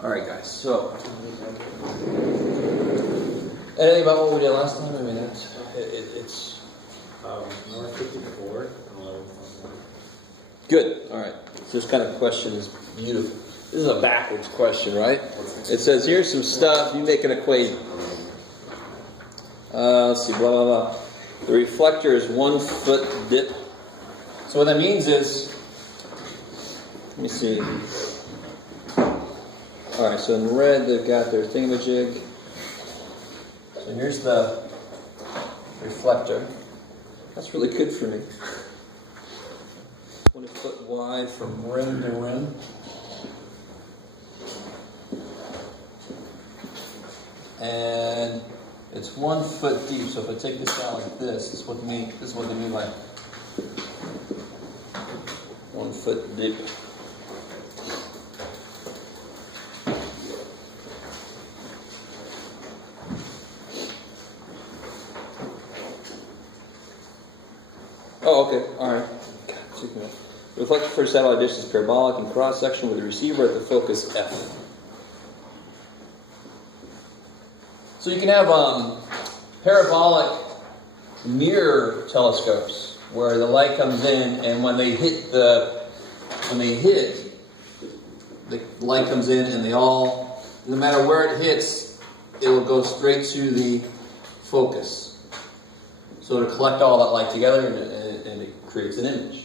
Alright guys, so anything about what we did last time? I mean, it's North 54. good. Alright, so this kind of question is beautiful. This is a backwards question, right? It says, here's some stuff, you make an equation. Let's see, blah, blah, blah. The reflector is 1 foot dip. So what that means is, let me see. Alright, so in red they've got their thingamajig. So here's the reflector. That's really good for me. 20 foot wide from rim to rim. And it's 1 foot deep. So if I take this out like this, this is what they mean by 1 foot deep. Oh, okay, alright. The reflector for satellite dish is parabolic in cross-section with the receiver at the focus F. So you can have parabolic mirror telescopes where the light comes in, and when they hit, the light comes in, and no matter where it hits, it will go straight to the focus. So to collect all that light together, and it creates an image.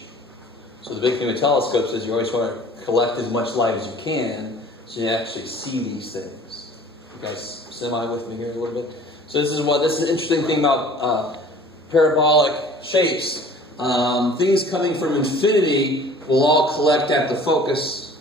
So the big thing with telescopes is you always want to collect as much light as you can, so you actually see these things. You guys semi with me here a little bit? So this is an interesting thing about parabolic shapes. Things coming from infinity will all collect at the focus.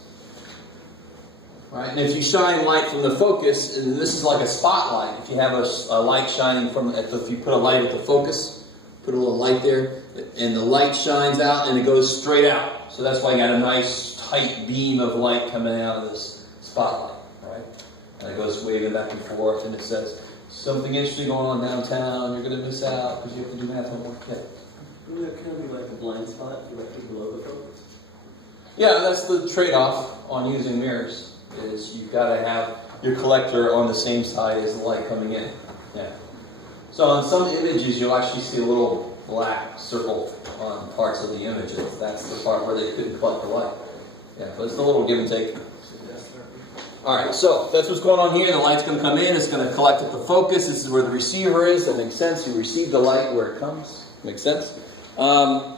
Right? And if you shine light from the focus, and this is like a spotlight, if you have a light shining if you put a light at the focus, put a little light there, and the light shines out and it goes straight out. So that's why you got a nice tight beam of light coming out of this spotlight, right? And it goes waving back and forth, and it says, something interesting going on downtown, you're going to miss out because you have to do math homework. Yeah. Wouldn't that kind of be like a blind spot directly below the focus? Yeah, that's the trade-off on using mirrors. Is you've got to have your collector on the same side as the light coming in. Yeah. So on some images, you'll actually see a little black circle on parts of the images. That's the part where they couldn't collect the light. Yeah, but it's a little give and take. Alright, so that's what's going on here. The light's going to come in. It's going to collect at the focus. This is where the receiver is. That makes sense. You receive the light where it comes. Makes sense. And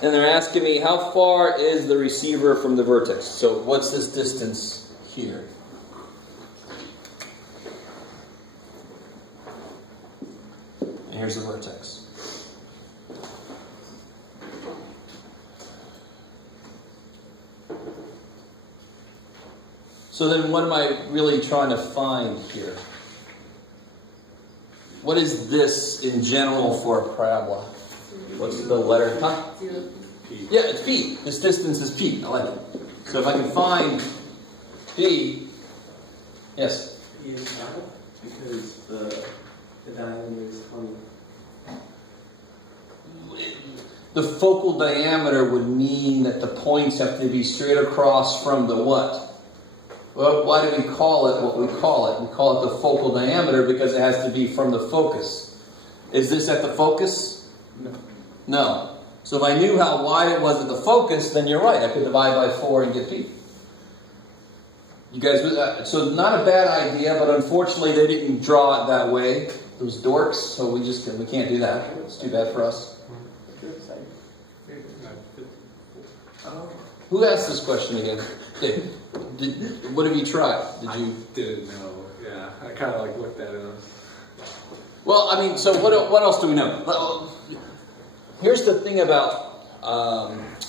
they're asking me, how far is the receiver from the vertex? So what's this distance here? And here's the vertex. So then what am I really trying to find here? What is this in general for a parabola? What's the letter? Huh? P. Yeah, it's P. This distance is P. I like it. So if I can find P, yes? P is 5 because the diameter is 20. The focal diameter would mean that the points have to be straight across from the what? Well, why do we call it what we call it? We call it the focal diameter because it has to be from the focus. Is this at the focus? No. No. So if I knew how wide it was at the focus, then you're right. I could divide by 4 and get P. You guys, so not a bad idea, but unfortunately they didn't draw it that way. Those dorks, so we can't do that. It's too bad for us. Who asked this question again? What have you tried? I didn't know. Yeah, I kind of looked at it. Well, I mean, so what else do we know? Here's the thing about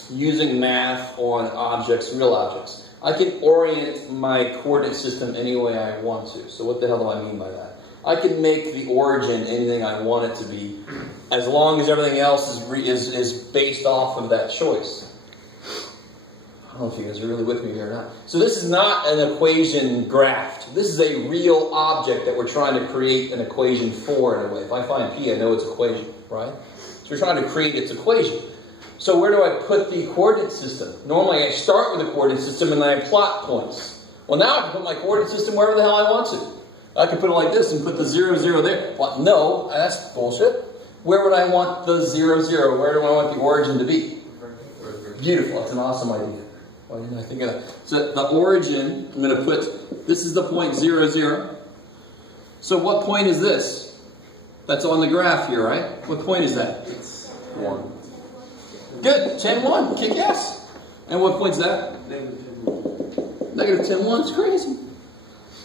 using math on objects, real objects. I can orient my coordinate system any way I want to. So what the hell do I mean by that? I can make the origin anything I want it to be, as long as everything else is based off of that choice. I don't know if you guys are really with me here or not. So this is not an equation graphed. This is a real object that we're trying to create an equation for in a way. If I find P, I know its equation, right? So we're trying to create its equation. So where do I put the coordinate system? Normally I start with the coordinate system and then I plot points. Well, now I can put my coordinate system wherever the hell I want to. I can put it like this and put the 0, 0 there. Well, no, that's bullshit. Where would I want the 0, 0? Where do I want the origin to be? Beautiful. That's an awesome idea. Why didn't I think of that? So the origin, I'm going to put, this is the point 0, 0. So what point is this? That's on the graph here, right? What point is that? It's 1. Good. 10, 1. Kick ass. And what point's that? Negative 10. Negative 10, 1. It's crazy.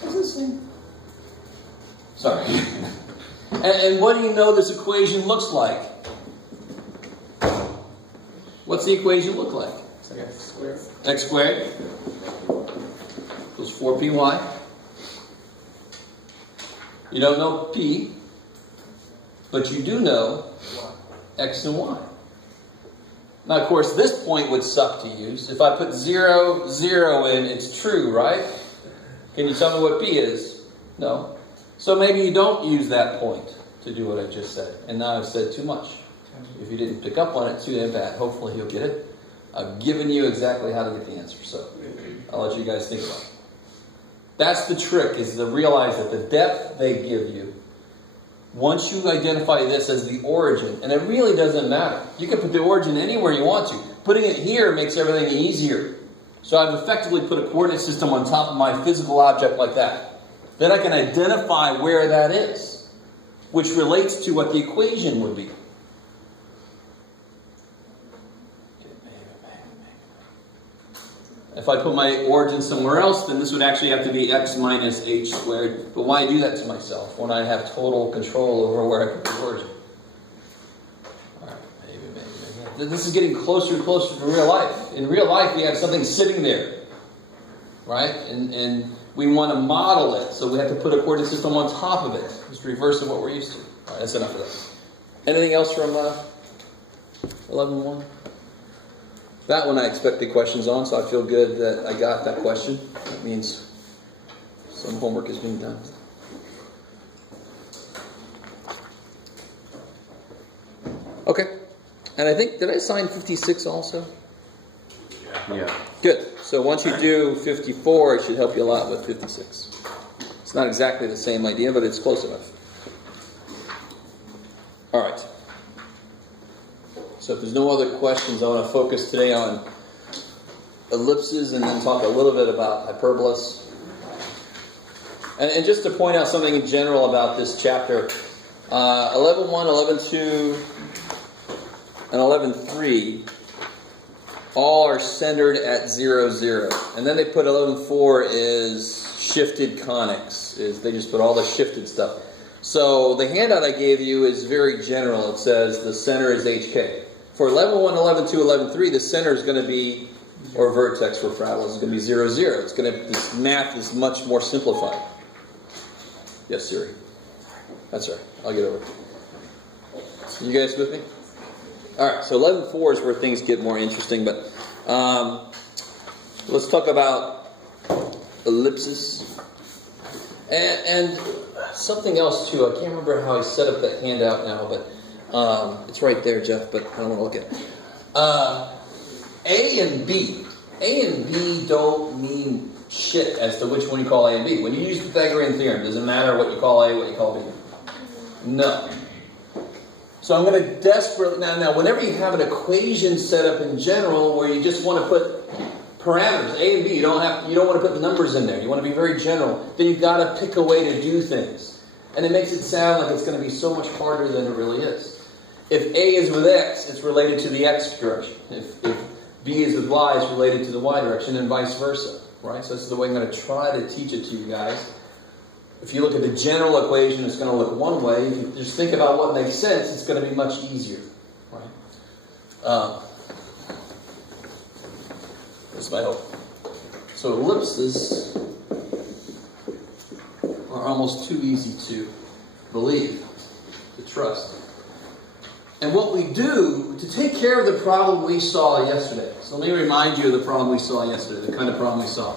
What's this thing? Sorry. And what do you know this equation looks like? What's the equation look like? It's like x squared. X squared equals 4py. You don't know p, but you do know x and y. Now, of course, this point would suck to use. If I put 0, 0 in, it's true, right? Can you tell me what p is? No. So maybe you don't use that point to do what I just said. And now I've said too much. If you didn't pick up on it, too damn bad. Hopefully you'll get it. I've given you exactly how to get the answer, so I'll let you guys think about it. That's the trick, is to realize that the depth they give you, once you identify this as the origin, and it really doesn't matter. You can put the origin anywhere you want to. Putting it here makes everything easier. So I've effectively put a coordinate system on top of my physical object like that. Then I can identify where that is, which relates to what the equation would be. If I put my origin somewhere else, then this would actually have to be x minus h squared. But why do that to myself when I have total control over where I put the origin? All right, maybe. This is getting closer and closer to real life. In real life, we have something sitting there, right? And we want to model it, so we have to put a coordinate system on top of it. It's reverse of what we're used to. All right, that's enough of that. Anything else from 11.1? That one I expected questions on, so I feel good that I got that question. That means some homework is being done. Okay. And I think, did I assign 56 also? Yeah. Good. So once you do 54, it should help you a lot with 56. It's not exactly the same idea, but it's close enough. All right. So if there's no other questions, I want to focus today on ellipses and then talk a little bit about hyperbolas. And just to point out something in general about this chapter, 11.1, 11.2, and 11.3 all are centered at 0, 0. And then they put 11.4 is shifted conics. They just put all the shifted stuff. So the handout I gave you is very general. It says the center is HK. For 11.1, 11.2, 11.3, the center is going to be, or vertex for Fractional, is going to be 0, 0. It's going to, this math is much more simplified. Yes, Siri. That's right. I'll get over it. You guys with me? All right, so 11.4 is where things get more interesting, but let's talk about ellipses. And something else, too. I can't remember how I set up that handout now, but it's right there, Jeff, but I don't want to look at it. A and B. A and B don't mean shit as to which one you call A and B. When you use the Pythagorean theorem, does it matter what you call A, what you call B? No. So I'm going to desperately... Now, whenever you have an equation set up in general where you just want to put parameters, A and B, you don't want to put numbers in there. You want to be very general. Then you've got to pick a way to do things. And it makes it sound like it's going to be so much harder than it really is. If A is with X, it's related to the X direction. If B is with Y, it's related to the Y direction, and vice versa. Right? So this is the way I'm going to try to teach it to you guys. If you look at the general equation, it's going to look one way. If you just think about what makes sense, it's going to be much easier. Right? That's my hope. So ellipses are almost too easy to believe, to trust. And what we do to take care of the problem we saw yesterday. So let me remind you of the problem we saw yesterday, the kind of problem we saw.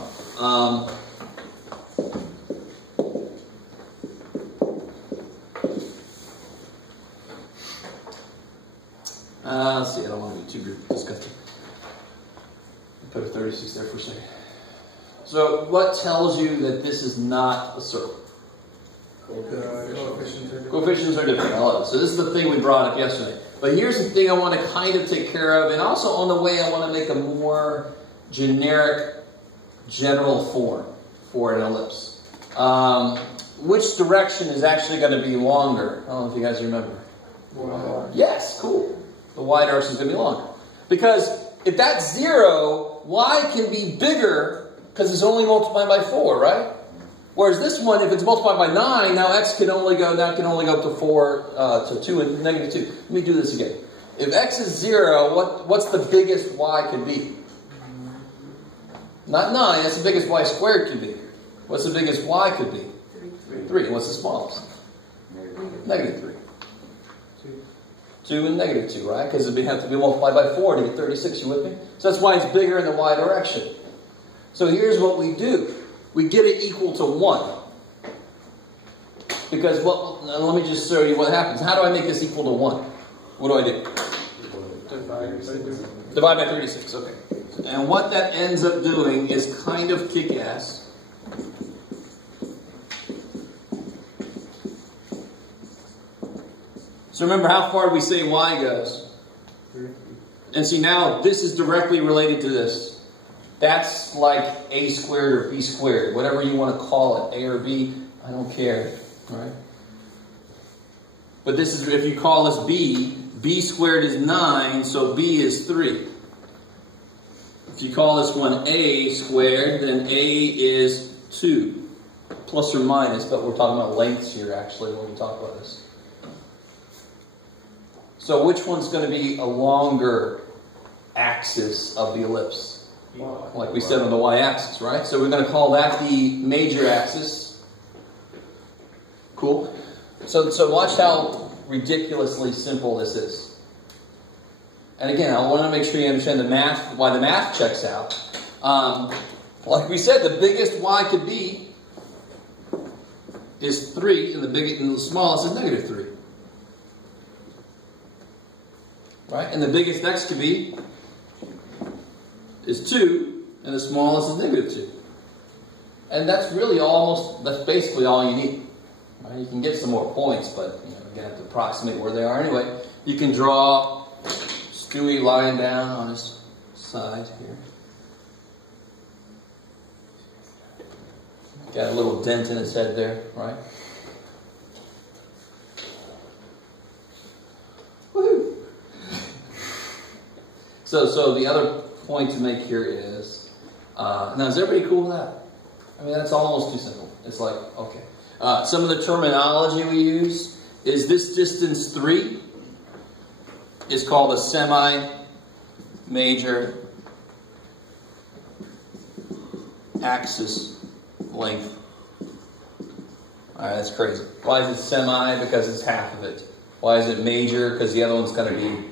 Let's see, I don't want to be too disgusting. Put a 36 there for a second. So what tells you that this is not a circle? Coefficients are different. I love it. So this is the thing we brought up yesterday. But here's the thing I want to kind of take care of, and also on the way I want to make a more generic, general form for an ellipse. Which direction is actually going to be longer? I don't know if you guys remember. Yes, cool. The y direction is going to be longer. Because if that's 0, y can be bigger because it's only multiplied by 4, right? Whereas this one, if it's multiplied by 9, now x can only go, now it can only go up to 4, to 2 and negative 2. Let me do this again. If x is 0, what's the biggest y could be? Not 9, that's the biggest y squared could be. What's the biggest y could be? 3. And what's the smallest? Negative 3. 2 and negative 2, right? Because it'd have to be multiplied by 4 to get 36, you with me? So that's why it's bigger in the y direction. So here's what we do. We get it equal to 1. Because let me just show you what happens. How do I make this equal to 1? What do I do? Divide by 36, okay. And what that ends up doing is kind of kick-ass. So remember, how far do we say y goes? And see, now this is directly related to this. That's like a squared or b squared, whatever you want to call it, a or b, I don't care, right? But this is, if you call this b squared is 9, so b is 3. If you call this one a squared, then a is 2, plus or minus, but we're talking about lengths here actually when we talk about this. So which one's going to be a longer axis of the ellipse? Like we said on the y-axis, right? So we're going to call that the major axis. Cool. So watch how ridiculously simple this is. And again, I want to make sure you understand the math, why the math checks out. Like we said, the biggest y could be is 3, and the smallest is negative 3. Right? And the biggest x could be is 2, and the smallest is negative 2. And that's really that's basically all you need. Right? You can get some more points, but you're going to have to approximate where they are anyway. You can draw Stewie lying down on his side here. Got a little dent in his head there, right? Woohoo! So the other point to make here is, now is everybody cool with that? I mean, that's almost too simple. It's like, okay. Some of the terminology we use is this distance 3 is called a semi-major axis length. Alright, that's crazy. Why is it semi? Because it's half of it. Why is it major? Because the other one's going to be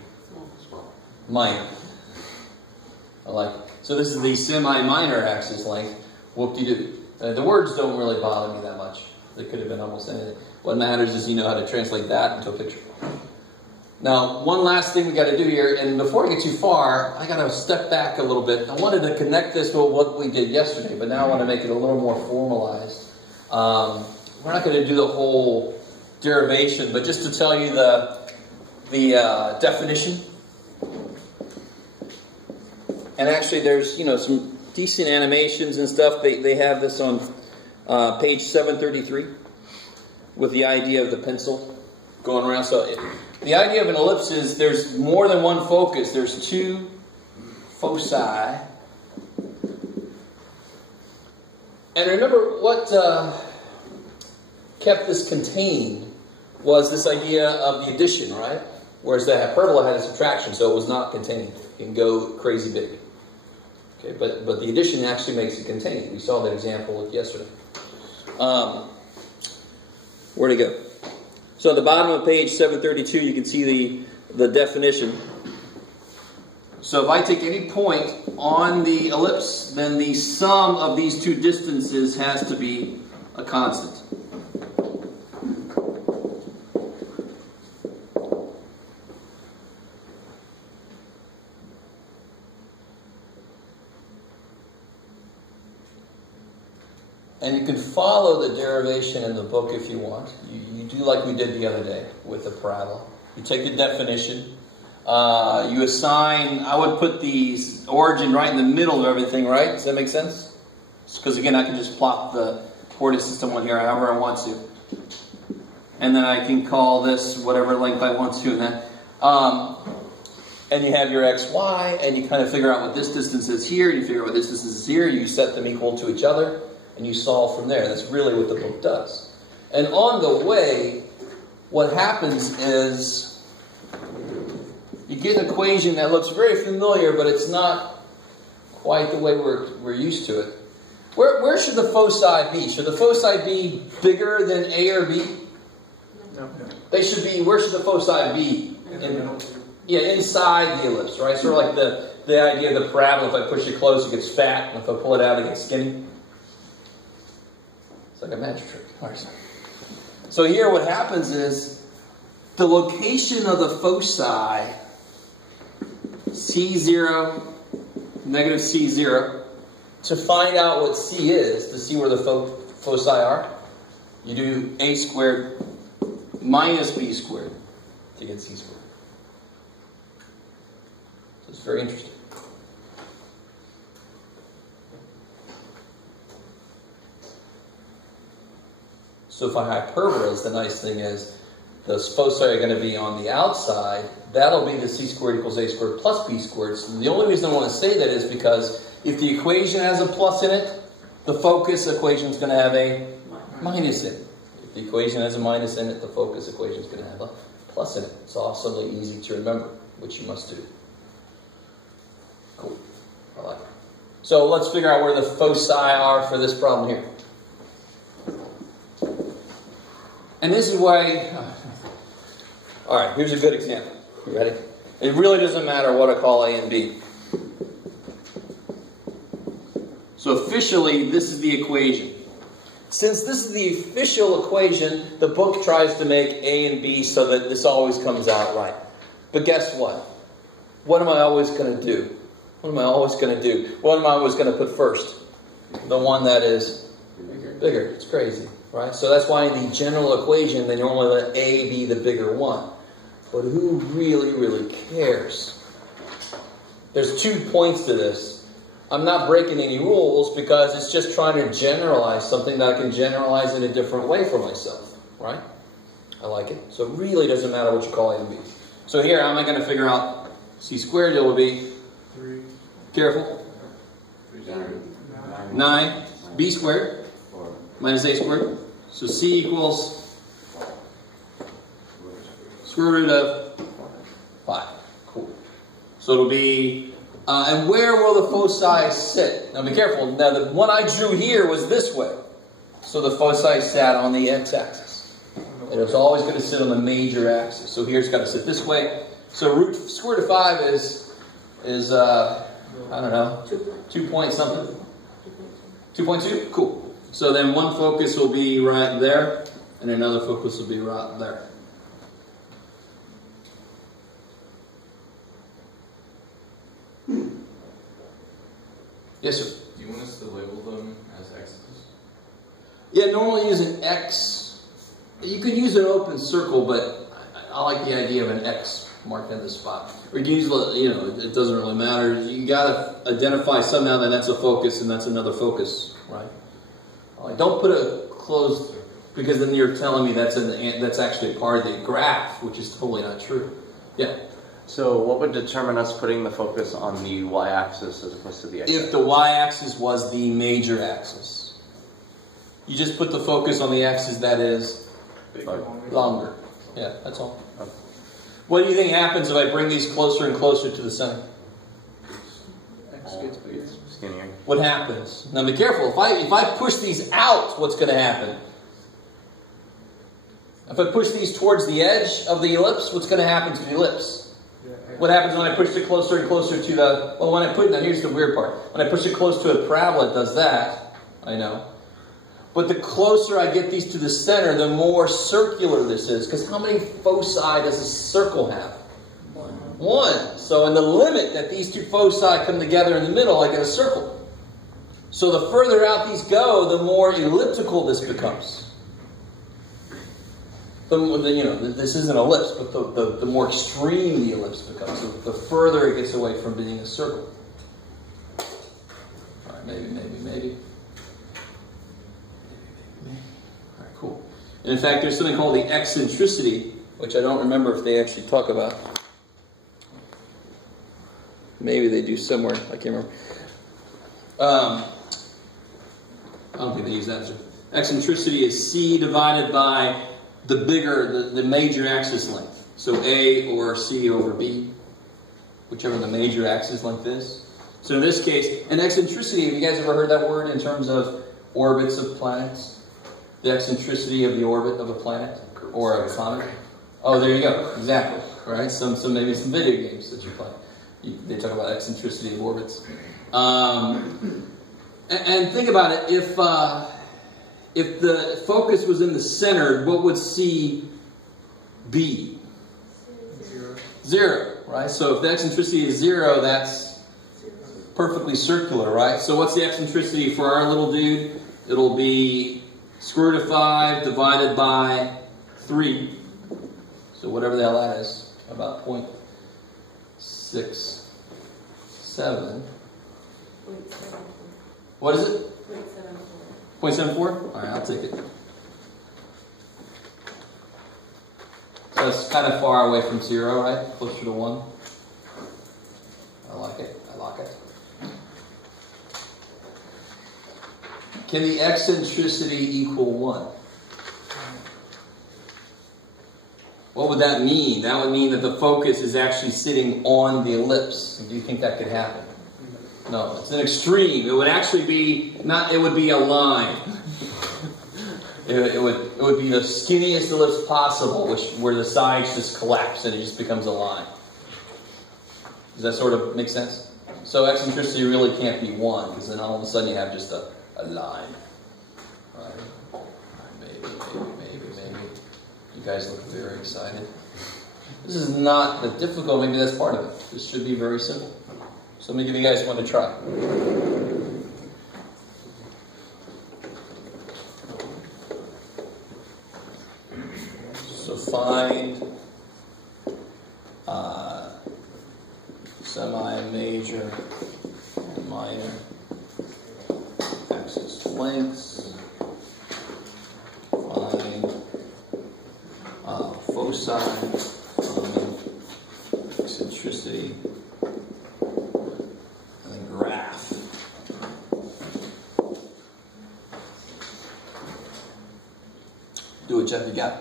minor. I like it. So this is the semi-minor axis length. Whoop-de-doo. The words don't really bother me that much. They could have been almost anything. What matters is you know how to translate that into a picture. Now, one last thing we got to do here, and before I get too far, I got to step back a little bit. I wanted to connect this with what we did yesterday, but now I want to make it a little more formalized. We're not going to do the whole derivation, but just to tell you the definition. And actually, there's some decent animations and stuff. They have this on page 733 with the idea of the pencil going around. So the idea of an ellipse is there's more than one focus. There's 2 foci. And remember what kept this contained was this idea of the addition, right? Whereas the hyperbola had a subtraction, so it was not contained. It can go crazy big. Okay, but the addition actually makes it contained. We saw that example yesterday. Where'd it go? So at the bottom of page 732, you can see the definition. So if I take any point on the ellipse, then the sum of these 2 distances has to be a constant. And you can follow the derivation in the book if you want. You do like we did the other day with the parabola. You take the definition. You assign, I would put the origin right in the middle of everything, right? Does that make sense? Because again, I can just plot the coordinate system on here however I want to. And then I can call this whatever length I want to. And then, and you have your x, y, and you kind of figure out what this distance is here, you figure out what this distance is here, you set them equal to each other, and you solve from there. That's really what the book does. And on the way, what happens is you get an equation that looks very familiar, but it's not quite the way we're used to it. Where should the foci be? Should the foci be bigger than A or B? No. They should be, where should the foci be? Inside the ellipse, right? Sort of like the idea of the parabola. If I push it close, it gets fat, and if I pull it out, it gets skinny. It's like a magic trick. All right. So here what happens is the location of the foci, C0, negative C0, to find out what C is, to see where the foci are, you do A squared minus B squared to get C squared. So it's very interesting. So if I hyperbolas, the nice thing is those foci are going to be on the outside. That'll be the C squared equals A squared plus B squared. So the only reason I want to say that is because if the equation has a plus in it, the focus equation is going to have a minus in it. If the equation has a minus in it, the focus equation is going to have a plus in it. It's awesomely easy to remember, which you must do. Cool. I like it. So let's figure out where the foci are for this problem here. And this is why... all right, here's a good example. You ready? It really doesn't matter what I call A and B. So officially, this is the equation. Since this is the official equation, the book tries to make A and B so that this always comes out right. But guess what? What am I always going to do? What am I always going to do? What am I always going to put first? The one that is bigger. It's crazy, right? So that's why in the general equation, they normally let A be the bigger one. But who really, really cares? There's 2 points to this. I'm not breaking any rules because it's just trying to generalize something that I can generalize in a different way for myself, right? I like it. So it really doesn't matter what you call A and B. So here, how am I going to figure out C squared? It will be 3. Careful. 9. B squared minus A squared. So C equals square root of 5. Cool. So it'll be, and where will the foci sit? Now be careful. Now the one I drew here was this way. So the foci sat on the x-axis. And it's always going to sit on the major axis. So here it's got to sit this way. So square root of 5 is I don't know, 2 point something. 2.2? Cool. So then one focus will be right there, and another focus will be right there. Yes, sir? Do you want us to label them as x's? Yeah, normally use an X. You could use an open circle, but I like the idea of an X marked in the spot. Or you can use, it doesn't really matter. You got to identify somehow that that's a focus and that's another focus, right? Don't put a closed, because then you're telling me that's actually a part of the graph, which is totally not true. Yeah. So what would determine us putting the focus on the y-axis as opposed to the x-axis? If the y-axis was the major axis. You just put the focus on the axis that is longer. Yeah, that's all. Okay. What do you think happens if I bring these closer and closer to the center? X gets bigger. Skinnier. What happens? Now be careful. If I push these out, what's going to happen? If I push these towards the edge of the ellipse, what's going to happen to the ellipse? What happens when I push it closer and closer to the... Well, when I put... Now, here's the weird part. When I push it close to a parabola, it does that. I know. But the closer I get these to the center, the more circular this is. Because how many foci does a circle have? One. So in the limit that these two foci come together in the middle, I get a circle. So the further out these go, the more elliptical this becomes. This isn't an ellipse, but the more extreme the ellipse becomes, the further it gets away from being a circle. All right, maybe. All right, cool. And in fact, there's something called the eccentricity, which I don't remember if they actually talk about. Maybe they do somewhere. I can't remember. I don't think they use that. Eccentricity is C divided by the major axis length. So A or C over B, whichever the major axis length is. So in this case, an eccentricity, have you guys ever heard that word in terms of orbits of planets? The eccentricity of the orbit of a planet or of a comet? Oh, there you go. Exactly. All right. Maybe some video games that you play. They talk about eccentricity of orbits. And think about it. If the focus was in the center, what would C be? 0, right? So if the eccentricity is 0, that's perfectly circular, right? So what's the eccentricity for our little dude? It'll be square root of 5 divided by 3. So whatever the hell that is, about 0.67. What is it? 0.74? Alright, I'll take it. So it's kind of far away from 0, right? Closer to 1. I like it. Can the eccentricity equal 1? What would that mean? That would mean that the focus is actually sitting on the ellipse. Do you think that could happen? No, it's an extreme. It would actually be it would be a line. It would be the skinniest ellipse possible, where the sides just collapse and it just becomes a line. Does that sort of make sense? So eccentricity really can't be 1, because then all of a sudden you have just a line. Right? Maybe. You guys look very excited. This is not that difficult. Maybe that's part of it. This should be very simple. So let me give you guys one to try. So find semi-major and minor axis lengths. Find foci, eccentricity, and then graph. Do it, Jeff. You got it.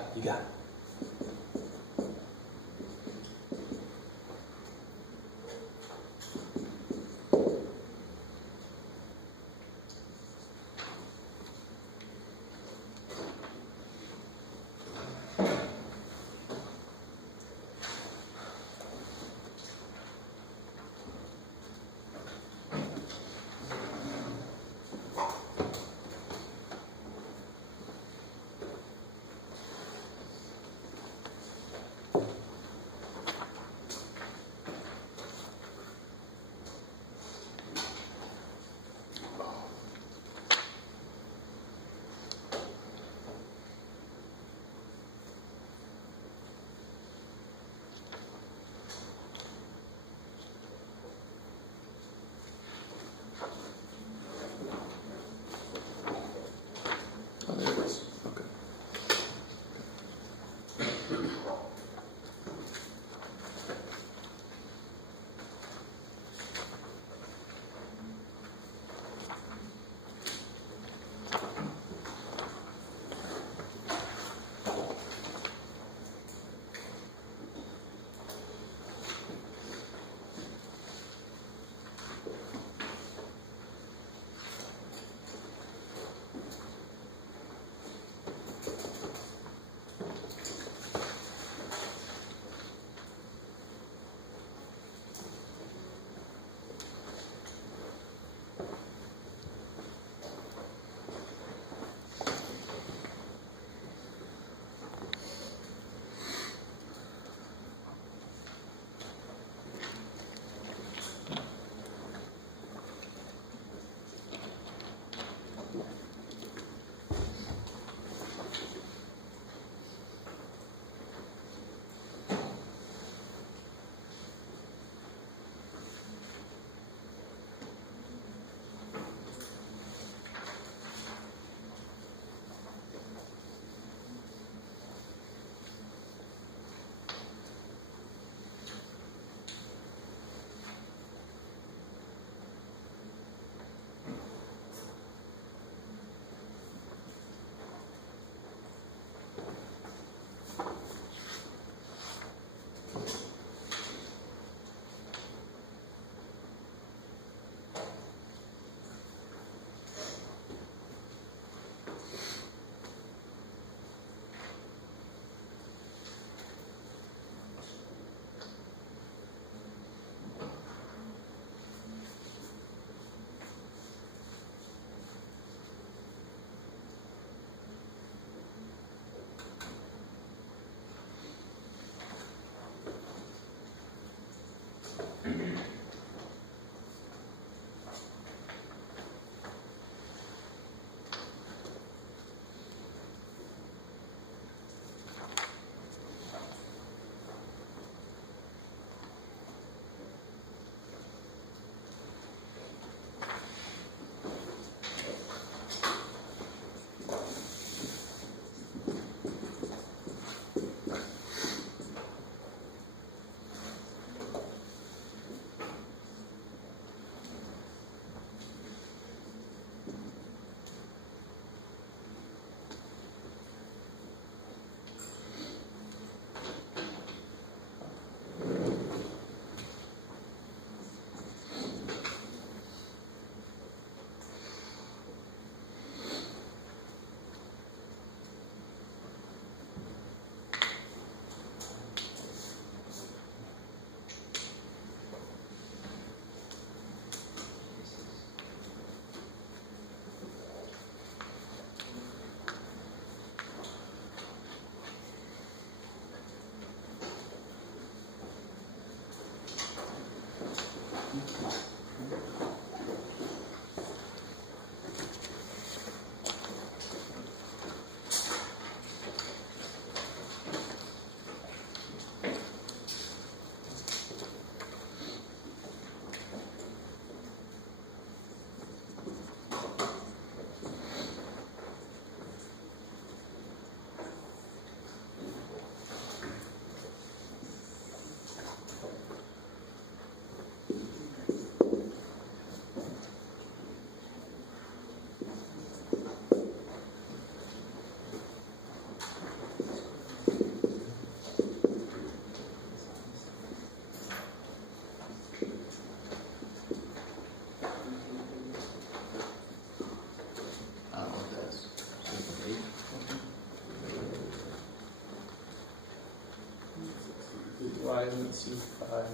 why isn't C 5?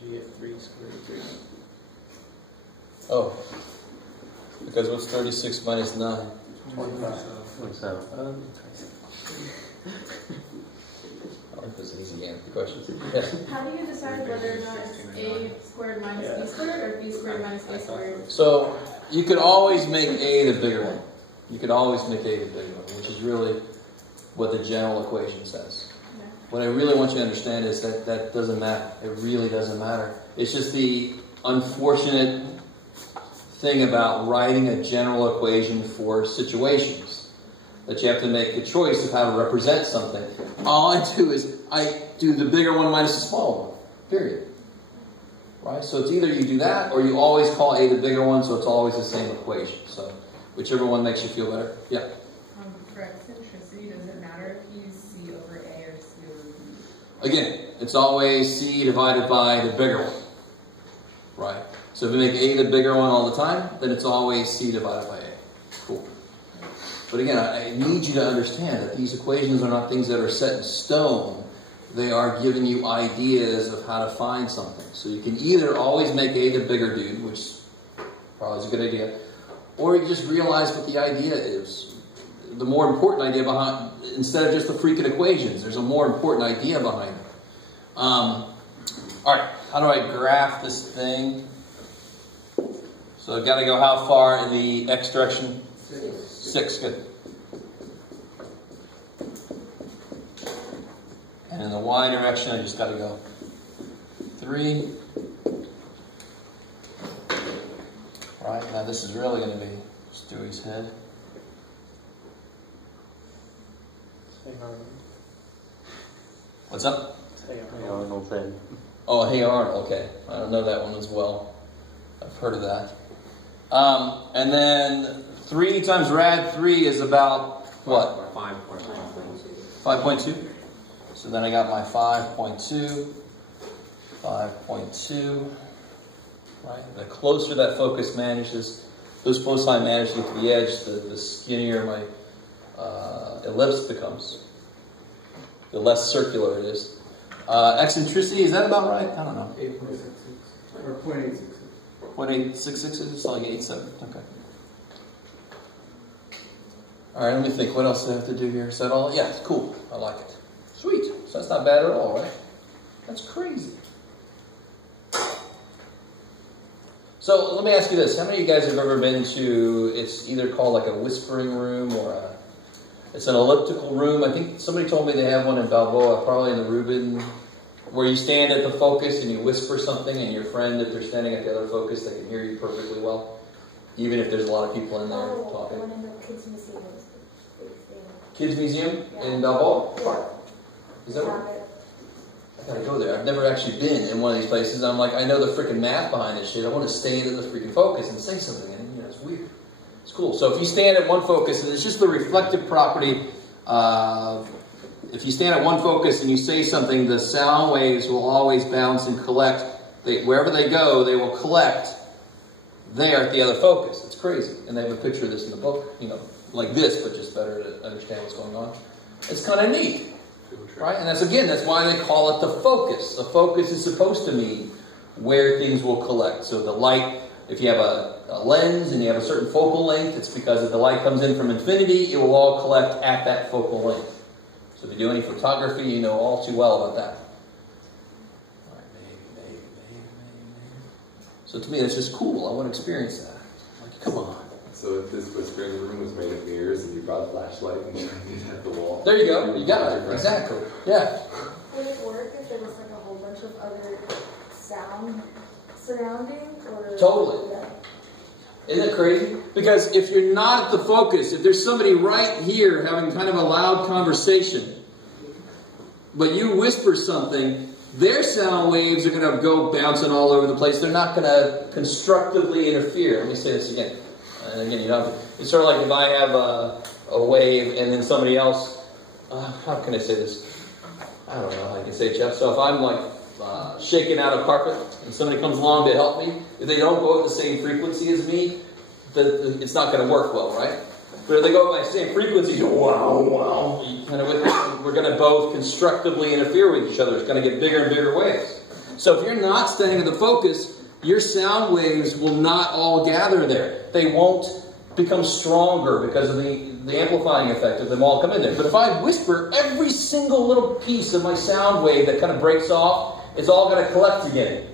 G at 3 square root 3. Oh. Because what's 36 minus 9? 25. 27. I like those easy answer questions. Yes. How do you decide whether or not it's a squared minus b squared or b squared minus a squared? So you could always make a the bigger one. You could always make a the bigger one, which is really what the general equation says. Yeah. What I really want you to understand is that that doesn't matter. It really doesn't matter. It's just the unfortunate thing about writing a general equation for situations that you have to make a choice of how to represent something. All I do is I do the bigger one minus the smaller one. Period. Right? So it's either you do that or you always call a the bigger one, so it's always the same equation. So whichever one makes you feel better. Yeah. For eccentricity, does it matter if you use C over A or C over B? Again, it's always C divided by the bigger one. Right? So if you make A the bigger one all the time, then it's always C divided by A. Cool. But again, I need you to understand that these equations are not things that are set in stone. They are giving you ideas of how to find something. So you can either always make A the bigger dude, which probably is a good idea, or you just realize what the idea is. The more important idea behind, instead of just the freaking equations, there's a more important idea behind it. All right, how do I graph this thing? So I've got to go how far in the x direction? 6, good. And in the y direction, I just got to go 3. Right, now this is really going to be Stewie's head. What's up? Hey, Arnold's head. Oh, Hey Arnold, okay. I don't know that one as well. I've heard of that. And then 3 times rad 3 is about what? 5.2. So then I got my 5.2. 5.2. Right? The closer that focus manages, those foci manage to get to the edge, the skinnier my ellipse becomes. The less circular it is. Eccentricity, is that about right? I don't know. 8.66 or 0.866. 0.866 is like 87. Okay. All right, let me think. What else do I have to do here? Is that all? Yeah, cool. I like it. Sweet. So that's not bad at all, right? That's crazy. So let me ask you this. How many of you guys have ever been to, it's either called like a whispering room or it's an elliptical room. I think somebody told me they have one in Balboa, probably in the Reuben, where you stand at the focus and you whisper something and your friend, if they're standing at the other focus, they can hear you perfectly well. Even if there's a lot of people in there talking. One in the kids' museum is the big thing. Kids Museum Yeah. in Balboa? Yeah. Is that right? I gotta go there. I've never actually been in one of these places. I'm like, I know the freaking math behind this shit. I want to stand at the freaking focus and say something. And, you know, it's weird. It's cool. So if you stand at one focus, and it's just the reflective property of, if you stand at one focus and you say something, the sound waves will always bounce and collect. Wherever they go, they will collect there at the other focus. It's crazy. And they have a picture of this in the book, you know, like this, but just better to understand what's going on. It's kind of neat. Right? And that's why they call it the focus. The focus is supposed to mean where things will collect. So the light, if you have a lens and you have a certain focal length, it's because if the light comes in from infinity, it will all collect at that focal length. So if you do any photography, you know all too well about that. All right, maybe. So to me, that's just cool. I want to experience that. Like, come on. So if this whispering room was made of mirrors and you brought a flashlight and shined it at the wall. There you go. You got it. Exactly. Yeah. Would it work if there was like a whole bunch of other sound surrounding? Or Totally. Yeah. Isn't it crazy? Because if you're not at the focus, if there's somebody right here having kind of a loud conversation, but you whisper something, their sound waves are going to go bouncing all over the place. They're not going to constructively interfere. Let me say this again. And again, you know, it's sort of like if I have a wave and then somebody else, how can I say this? I don't know how I can say it, Jeff. So if I'm like shaking out a carpet and somebody comes along to help me, if they don't go at the same frequency as me, it's not going to work well, right? But if they go by the same frequency, wow, wow, kind of we're going to both constructively interfere with each other. It's going to get bigger and bigger waves. So if you're not staying in the focus, your sound waves will not all gather there. They won't become stronger because of the amplifying effect of them all come in there. But if I whisper, every single little piece of my sound wave that kind of breaks off is all going to collect again.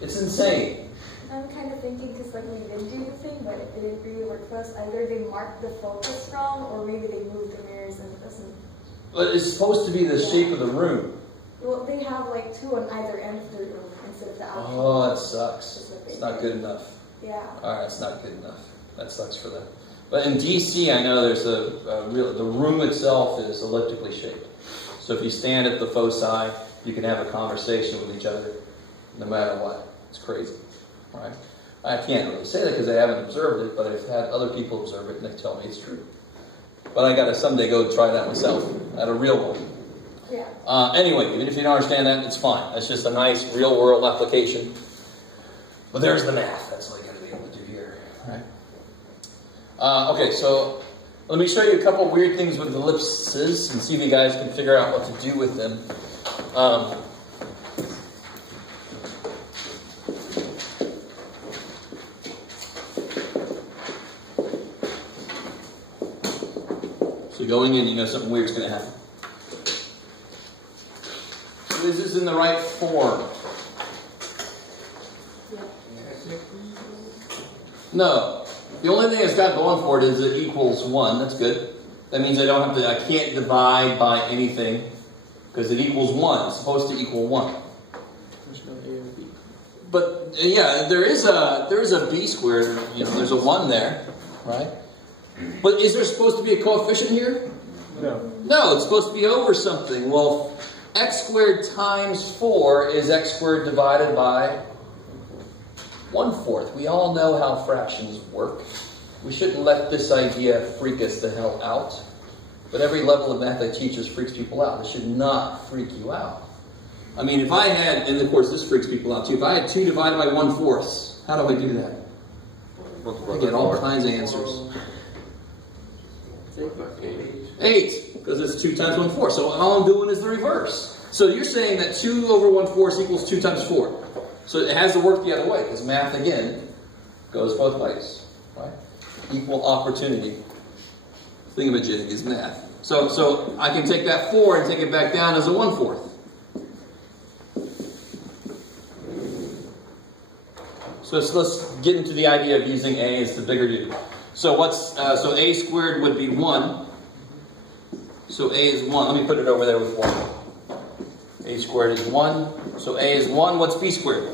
It's insane. I'm kind of thinking, because like we did do the thing, but it didn't really work for us. Either they marked the focus wrong, or maybe they moved the mirrors and it doesn't. But it's supposed to be the shape of the room. Well, they have like 2 on either end of the room instead of the outside. Oh, that sucks. It's not good enough. Yeah. All right, it's not good enough. That sucks for them. But in DC, I know there's the room itself is elliptically shaped. So if you stand at the foci, you can have a conversation with each other, no matter what. It's crazy, right? I can't really say that because I haven't observed it, but I've had other people observe it and they tell me it's true. But I got to someday go try that myself at a real one. Yeah. Anyway, even if you don't understand that, it's fine. That's just a nice real-world application. But there's the math. That's all you got to be able to do here, right? Okay, so let me show you a couple weird things with ellipses and see if you guys can figure out what to do with them. So going in, you know something weird's going to happen. So is this in the right form? No. The only thing it's got going for it is it equals 1. That's good. That means I can't divide by anything because it equals 1. It's supposed to equal 1. There's no A or B. But yeah, there is a b squared. You know, there's a 1 there, right? But is there supposed to be a coefficient here? No. No, it's supposed to be over something. Well, x squared times 4 is x squared divided by 1/4. We all know how fractions work. We shouldn't let this idea freak us the hell out. But every level of math I teach freaks people out. It should not freak you out. I mean, if I had, and of course this freaks people out too, if I had 2 divided by 1/4, how do I do that? I get all kinds of answers. 8, because it's 2 times 1/4. So all I'm doing is the reverse. So you're saying that 2 over 1/4 equals 2 times 4. So it has to work the other way, because math, again, goes both ways. Right? Equal opportunity. Thingamajig is math. So I can take that 4 and take it back down as a 1/4. So let's get into the idea of using A as the bigger dude. So so A squared would be 1. So A is 1. Let me put it over there with 1. A squared is 1. So A is 1. What's B squared?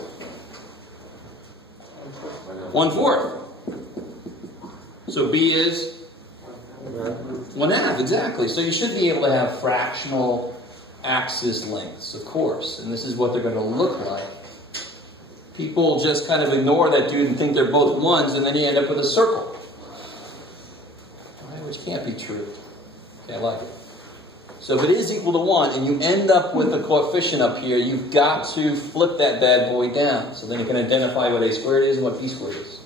1/4. So B is 1/2, exactly. So you should be able to have fractional axis lengths, of course. And this is what they're going to look like. People just kind of ignore that dude and think they're both 1s, and then you end up with a circle. Right? Which can't be true. Can't like it. So if it is equal to 1 and you end up with a coefficient up here, you've got to flip that bad boy down. So then you can identify what A squared is and what B squared is.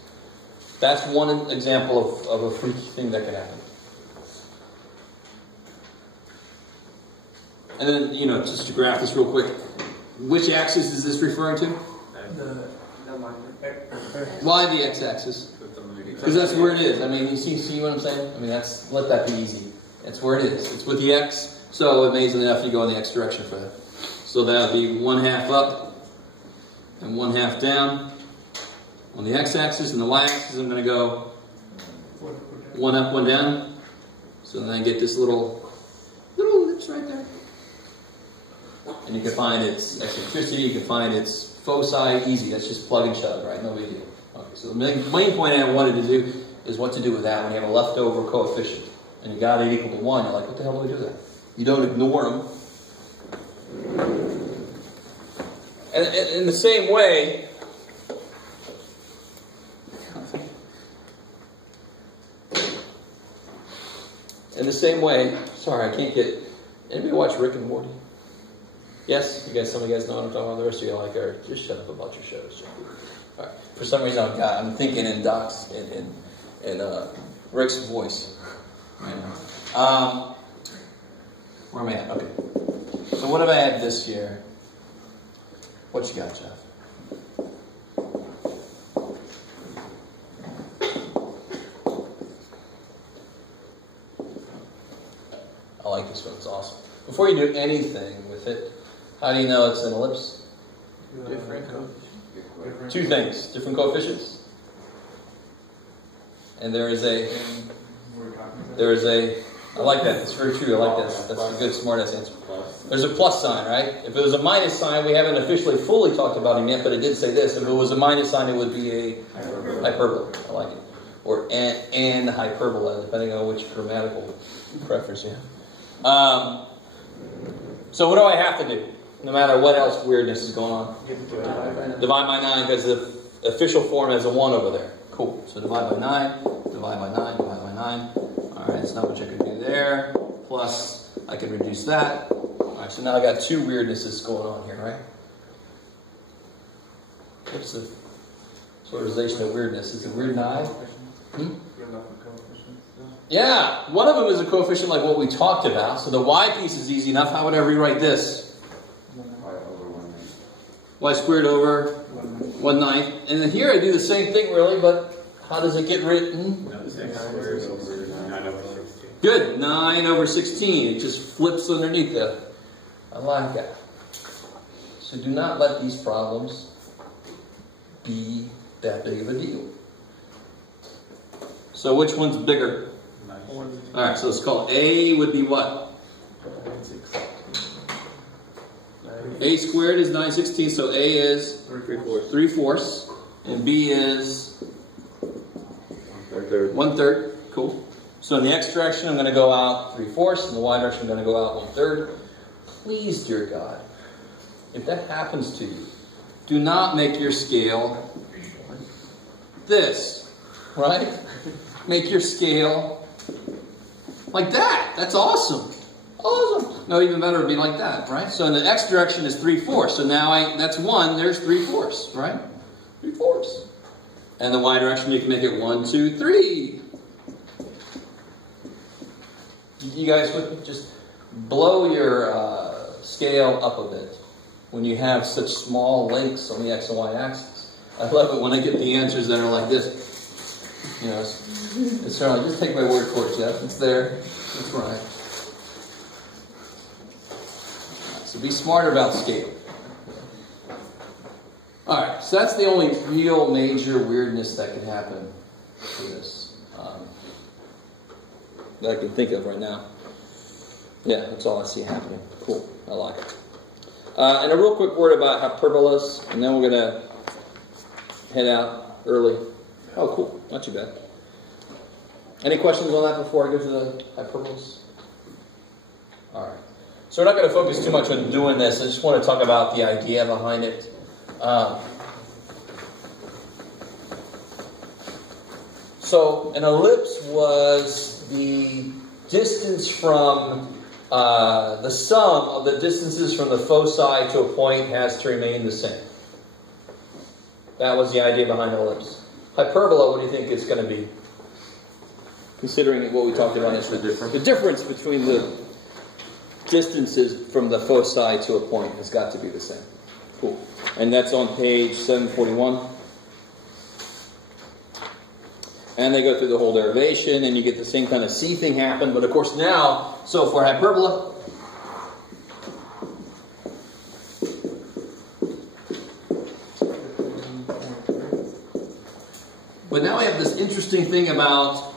That's one example of a freaky thing that can happen. And then, you know, just to graph this real quick, which axis is this referring to? Why the x-axis? Because that's where it is. I mean, you see what I'm saying? I mean, let that be easy. That's where it is. It's with the x. So amazingly enough, you go in the x direction for that. So that would be 1/2 up and 1/2 down on the x-axis, and the y-axis I'm going to go 1 up, 1 down. So then I get this little ellipse right there. And you can find its eccentricity, you can find its foci, easy. That's just plug and shove, right? No big deal. Okay, so the main point I wanted to do is what to do with that when you have a leftover coefficient. And you got it equal to 1, you're like, what the hell do we do with that? You don't ignore them. And in the same way, sorry, I can't get, anybody watch Rick and Morty? Yes? Some of you guys know what I'm talking about. The rest of you like are, just shut up about your shows. All right. For some reason, I'm thinking in Doc's, in Rick's voice. Where am I at? Okay. So what have I had this year? What you got, Jeff? I like this one. It's awesome. Before you do anything with it, how do you know it's an ellipse? Different. Two things. Different coefficients. And there is a, I like that. It's very true. I like that. That's a good smart-ass answer. There's a plus sign, right? If it was a minus sign, we haven't officially fully talked about him yet, but it did say this. If it was a minus sign, it would be a hyperbola. I like it. Or an hyperbola, depending on which grammatical preference you have. So what do I have to do? No matter what else weirdness is going on. Divide by 9, because the official form has a 1 over there. Cool. So divide by 9, divide by 9, divide by 9. Alright, that's not what you could do there. Plus, I could reduce that. Alright, so now I got two weirdnesses going on here, right? What's the sortization of weirdness? Is it weird 9? Yeah, one of them is a coefficient like what we talked about. So the y piece is easy enough. How would I rewrite this? Y squared over 1/9. And then here I do the same thing really, but how does it get written? Good, 9 over 16. It just flips underneath that. I like that. So do not let these problems be that big of a deal. So which one's bigger? Alright, so let's call A would be what? A squared is 9/16, so A is 3/4, and B is 1/3. Cool. So in the x direction, I'm going to go out 3/4, in the y direction, I'm going to go out 1/3. Please, dear God, if that happens to you, do not make your scale this, right? Make your scale like that. That's awesome. Awesome. No, even better would be like that, right? So in the x direction is 3/4. So now that's 1, there's 3/4, right? 3/4. And the y direction, you can make it 1, 2, 3. You guys would just blow your scale up a bit when you have such small links on the x and y axis. I love it when I get the answers that are like this. You know, it's sort of like, just take my word for it, Jeff. It's there. It's right. So be smarter about scale. Alright, so that's the only real major weirdness that can happen for this. That I can think of right now. Yeah, that's all I see happening. Cool. I like it. And a real quick word about hyperbolas, and then we're going to head out early. Oh, cool. Not too bad. Any questions on that before I go to the hyperbolas? Alright. So we're not going to focus too much on doing this. I just want to talk about the idea behind it. So an ellipse was the distance from the sum of the distances from the foci to a point has to remain the same. That was the idea behind an ellipse. Hyperbola, what do you think it's going to be? Considering what we talked about yesterday. The difference between the distances from the foci to a point has got to be the same. Cool. And that's on page 741. And they go through the whole derivation, and you get the same kind of C thing happen. But of course now, so for hyperbola, but now we have this interesting thing about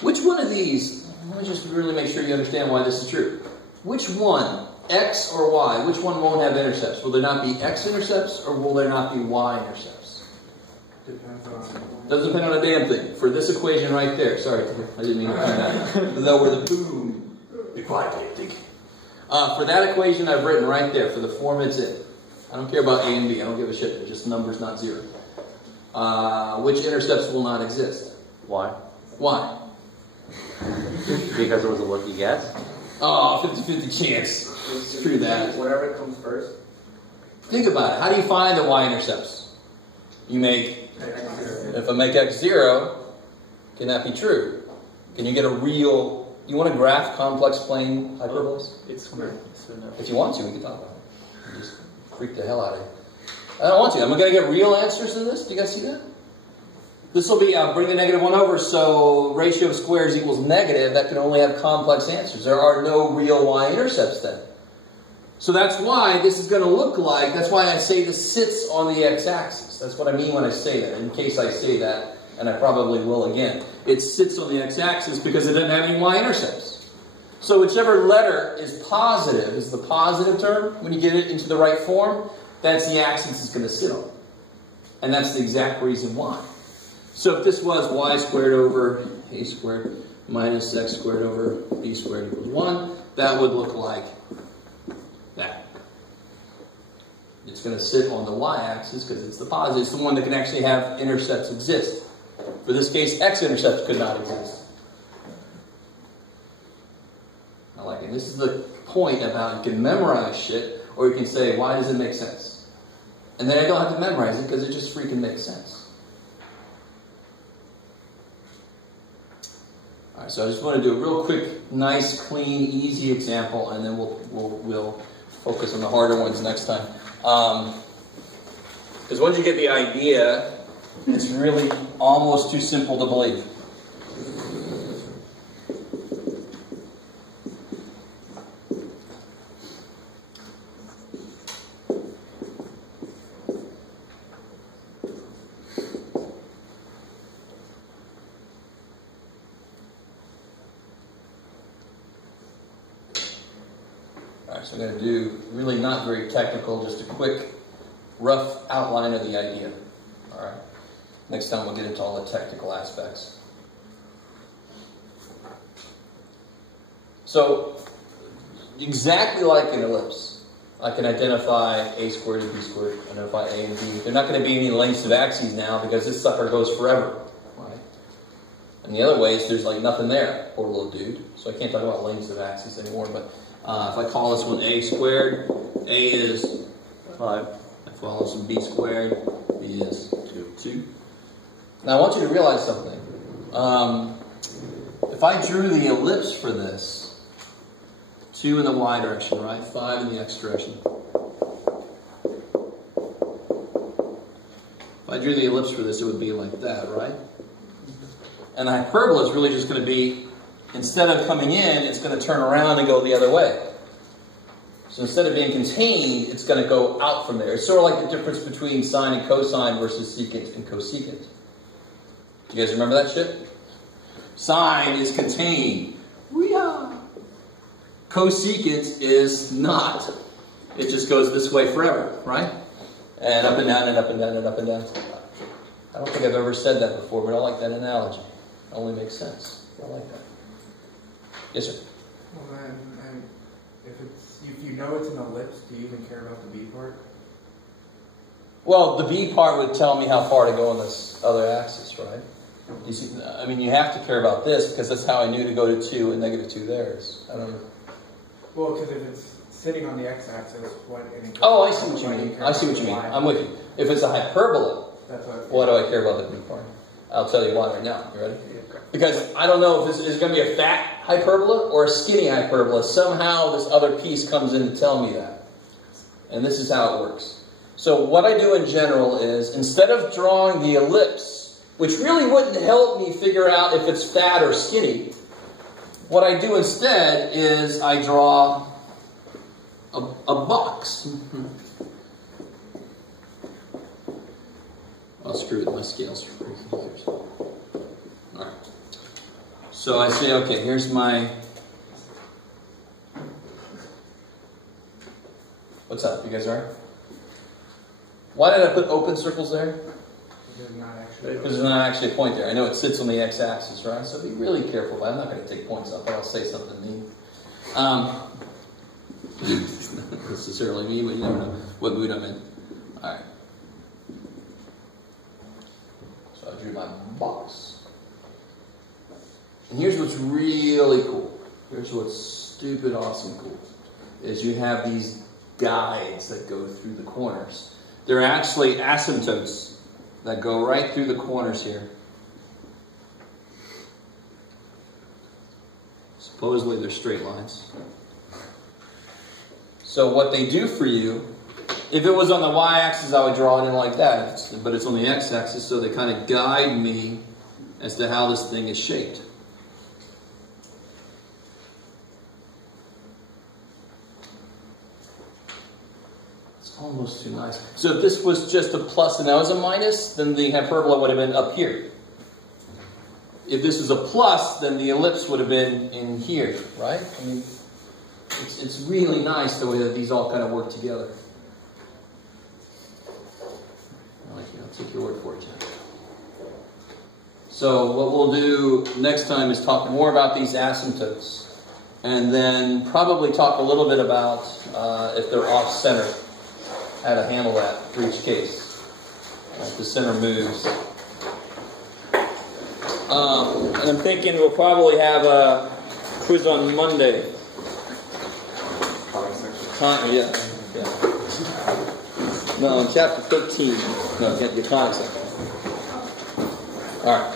which one of these, let me just really make sure you understand why this is true. Which one, X or Y, which one won't have intercepts? Will there not be X intercepts, or will there not be Y intercepts? Doesn't depend on a damn thing. For this equation right there, sorry, I didn't mean to find that. Though we're the boom, be quiet, think. For that equation I've written right there, for the form it's in. I don't care about A and B, I don't give a shit, they're just numbers, not zero. Which intercepts will not exist? Why? Why? Because it was a lucky guess? Oh, 50-50 chance. Screw that. Whatever comes first. Think about it. How do you find the y-intercepts? You make, if I make x 0, can that be true? Can you get a real, you want to graph complex plane hyperbolas? It's squared, so no. If you want to, we can talk about it. You just freak the hell out of you. I don't want to. I'm going to get real answers to this. Do you guys see that? This will be, bring the negative 1 over, so ratio of squares equals negative. That can only have complex answers. There are no real y-intercepts then. So that's why this is going to look like, that's why I say this sits on the x-axis. That's what I mean when I say that, in case I say that, and I probably will again. It sits on the x-axis because it doesn't have any y-intercepts. So whichever letter is positive, is the positive term, when you get it into the right form, that's the axis it's going to sit on. And that's the exact reason why. So if this was y squared over a squared minus x squared over b squared equals 1, that would look like that. It's going to sit on the y-axis because it's the positive. It's the one that can actually have intercepts exist. For this case, x-intercepts could not exist. I like it. This is the point about you can memorize shit, or you can say, why does it make sense? And then I don't have to memorize it because it just freaking makes sense. Alright, so I just want to do a real quick, nice, clean, easy example, and then we'll focus on the harder ones next time. Because once you get the idea, it's really almost too simple to believe. So I'm going to do really not very technical, just a quick, rough outline of the idea. All right. Next time we'll get into all the technical aspects. So, exactly like an ellipse, I can identify a squared and b squared, identify a and b. They're not going to be any lengths of axes now because this sucker goes forever. Right? And the other way is there's like nothing there, poor little dude. So I can't talk about lengths of axes anymore, but if I call this one a squared, a is 5. I follow some b squared, b is 2. Now I want you to realize something. If I drew the ellipse for this, 2 in the y direction, right? 5 in the x direction. If I drew the ellipse for this, it would be like that, right? And the hyperbola is really just going to be, instead of coming in, it's going to turn around and go the other way. So instead of being contained, it's going to go out from there. It's sort of like the difference between sine and cosine versus secant and cosecant. Do you guys remember that shit? Sine is contained. Cosecant is not. It just goes this way forever, right? And up and down and up and down and up and down. I don't think I've ever said that before, but I like that analogy. It only makes sense. I like that. Yes, sir? Well, then, if you know it's an ellipse, do you even care about the B part? Well, the B part would tell me how far to go on this other axis, right? You see, I mean, you have to care about this because that's how I knew to go to 2 and negative 2 there. I don't know. Well, because if it's sitting on the x-axis, what? Oh, I see what you mean. I see what you mean. I'm with you. If it's a hyperbola, that's what do I care about the B part? I'll tell you why right now. You ready? Because I don't know if this is going to be a fat hyperbola or a skinny hyperbola. Somehow this other piece comes in to tell me that. And this is how it works. So what I do in general is, instead of drawing the ellipse, which really wouldn't help me figure out if it's fat or skinny, what I do instead is I draw a box. I'll screw with my scales. Alright. So I say, okay, here's my... What's up? You guys all right? Why did I put open circles there? Because there's not actually a point there. I know it sits on the x-axis, right? So be really careful. But I'm not going to take points off, but I'll say something mean. Not necessarily mean, but you never know what mood I'm in. Alright. So I drew my box. And here's what's really cool. Here's what's stupid awesome cool. Is you have these guides that go through the corners. They're actually asymptotes that go right through the corners here. Supposedly they're straight lines. So what they do for you, if it was on the y-axis, I would draw it in like that. But it's on the x-axis, so they kind of guide me as to how this thing is shaped. It's almost too nice. So if this was just a plus and that was a minus, then the hyperbola would have been up here. If this was a plus, then the ellipse would have been in here, right? I mean, it's really nice the way that these all kind of work together. I'll take your word for it, Jack. So what we'll do next time is talk more about these asymptotes, and then probably talk a little bit about if they're off-center, how to handle that for each case. If the center moves. And I'm thinking we'll probably have a quiz on Monday. Yeah. No, in chapter 13. No, get your comic section. All right.